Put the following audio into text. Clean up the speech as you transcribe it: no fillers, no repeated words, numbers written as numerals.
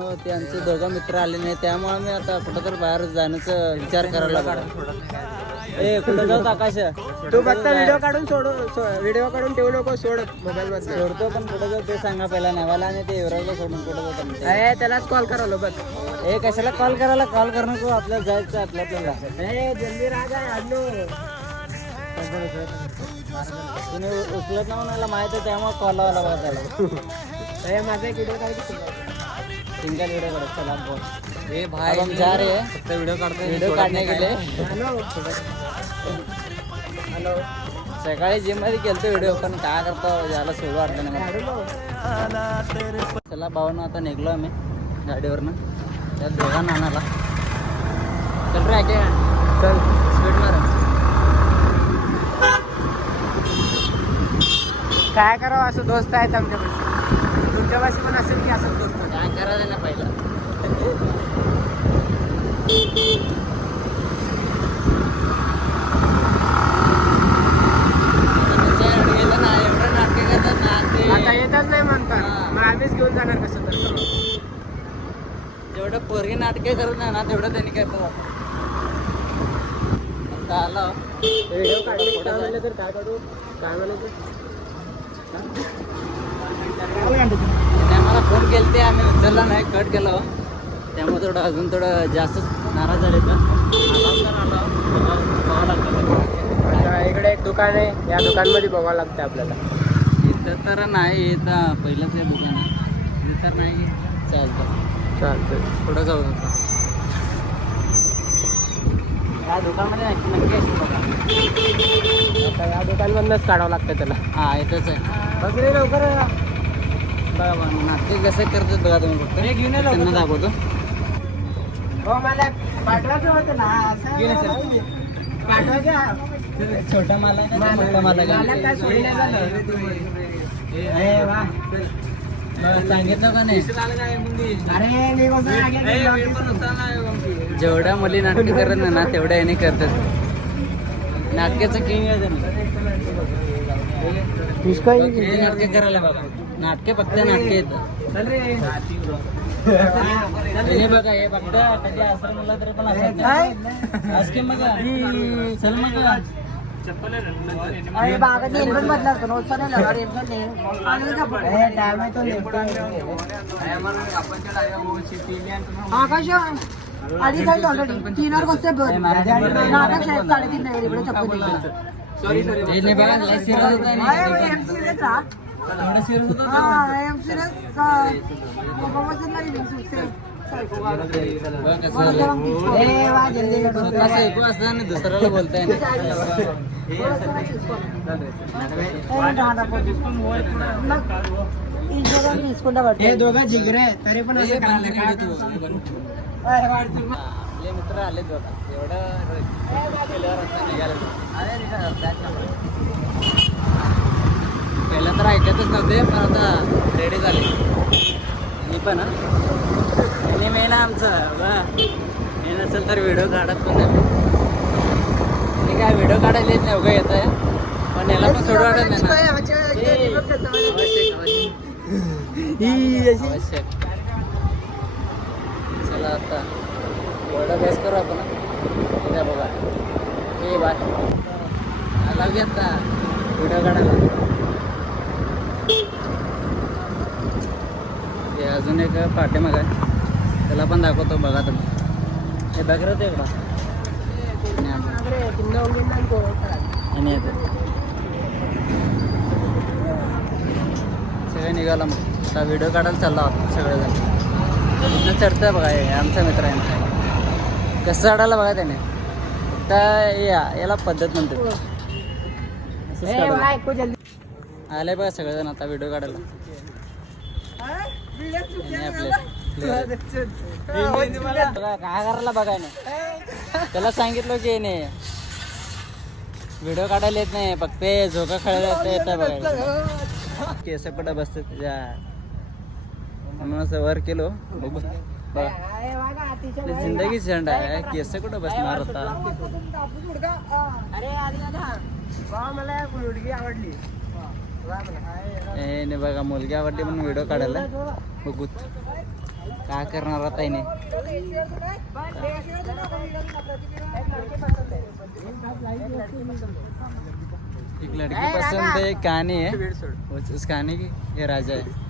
भावानं ते आमचे दोघं मित्र आले नाही त्यामुळे मी आता कुठं तर बाहेर जाण्याचा विचार करायला लागलो. ए कुठं जाऊ आकाश? तू फक्त व्हिडिओ काढून व्हिडिओ काढून ठेवू नको, सोड मोबाईल मध्ये. सोडतो पण कुठं जाऊ ते सांगा पहिला नेवाला आणि ते युवराजला सोडून कुठं जाऊ. ए त्यालाच कॉल करालो बघ. ए कशाला कॉल करायला? कॉल करू नको, आपल्याला जायचं आपल्याला. ए जल्दी राजा आणलो. तुम्ही उचलत ना मला माहित आहे त्यामुळे कॉल लावायला बघा त्याला. ए माझा एक व्हिडिओ काढ. सिंगल व्हिडिओ काढत चला बोल. ए भाई हम जा रहे हैं फक्त व्हिडिओ काढतो. व्हिडिओ काढणे गेले. हॅलो सकाळी जिम मध्ये केलतो व्हिडिओ पण काय करतो याला सोडू वाटलं नाही मला. चला भावानं आता निघलो आम्ही गाडीवरनं त्या दोघांना आणायला. चल रे ऐके चल स्पीड मार. काय करावं, असं दोस्त आहेत आमच्यापाशी. तुमच्यापाशी पण असेल की असं दोस्त? काय करायचं ना पहिला. गेलं ना एवढं नाटके करतात ना ते. आता येतच नाही म्हणतात, मग आम्हीच घेऊन जाणार कसं तर. जेवढं पोरगी नाटके करत नाही ना तेवढं त्यांनी करतो. आता आलो व्हिडिओ काढले काय म्हणलं तर काय काढू, काय म्हणायचं? त्याने मला फोन केले ते आम्ही उचलला नाही, कट केलं. त्यामुळे थोडं अजून थोडं जास्तच नाराज झाले तर इकडे एक दुकान आहे, या दुकानमध्ये बघावं लागतं आपल्याला. इथं तर नाही, इथं पहिलंच आहे दुकान आहे. इथं नाही चालतं, चालतं पुढं जाऊ आता. या दुकानमध्ये नक्की असतो बघा. आता या दुकानमधूनच काढावं लागतं त्याला. हां इथंच आहे. बघ लवकर. बघा बघा नाटके कसं करतात बघा तुम्ही फक्त. त्यांना दाखवतो. हो मला पाठवायचं होतं ना, असं पाठवायचं. छोटा माला आहे का मोठा माला आहे मला का? काय सोडलं झालं. सांगितलं का नाही? अरे मी कसं मागे गेलो. जेवढ्या मुली नाटके करत नाही ना तेवढ्या याने करतात. नाटकाचं किंग आहे त्यांनी. किती नाटके करायला बाबा. नाटके फक्त नाटके येतात. चल रे. हे बघा हे बघा कधी असं म्हणलं तरी पण असं आज की मग चल मग अरे बागाची हेल्मेट बदला असतो, नोटचा नाही लावा, हेल्मेट नाही. ए टाइम आहे तो लेफ्ट. आकाश आधी जाईल ऑलरेडी 3 वर बसते बघ. नाटक शाळेत 3:30 नाही इकडे चप्पल. हे नाही बघा लय serious होत नाही. एम सिरियस राहा. एवढं serious होतं का? हा एम सिरियस बघायचं नाही बघ कसं झालं. ए वा जल्दी कर. स्वतःचं ऐकू असतं आणि दुसऱ्याला बोलताय ना. हे दोघं जिगरे तरी पण असं आपले मित्र आले बघा एवढं केल्यावर आता निघाले. पहिला तर ऐकतच नव्हते पण आता रेडी झाले. मी पण आणि मेन आमचं बघा हे नसेल तर व्हिडिओ काढत पण नाही. मी काय व्हिडिओ काढायला येत नाही उगा येत आहे पण याला पण सोडू वाटत नाही ना. आवश्यक. चला आता एवढं बेस करू आपण. उद्या बघा हे बाय आला घेता व्हिडिओ काढायला. हे अजून एक पाठीमाग आहे त्याला पण दाखवतो बघा तुम्ही. हे बघ ते बघा आणि सगळे निघाला मग आता व्हिडिओ काढायला चालला होता सगळेजण. इथं चढतंय बघा हे आमचा मित्र आहे. कसं चढायला बघा त्याने तर याला पद्धत म्हणतो. आले बघा सगळेजण आता व्हिडिओ काढायला. काय करायला बघाय नाही त्याला सांगितलं की नाही व्हिडिओ काढायला येत नाही फक्त झोका खेळायला येत बघायला. केस कुठं बसते तुझ्या म्हणून असं वर केलो बघू. जिंदगी झंड आहे केस कुठं बसणार होता. मला मुलगी आवडली. हे नाही बघा मुलगी आवडली म्हणून व्हिडिओ काढायला बघू. काय करणार आता इने एक लड़की पसंद है, एक कहानी है, उस कहानी की ये राजा है.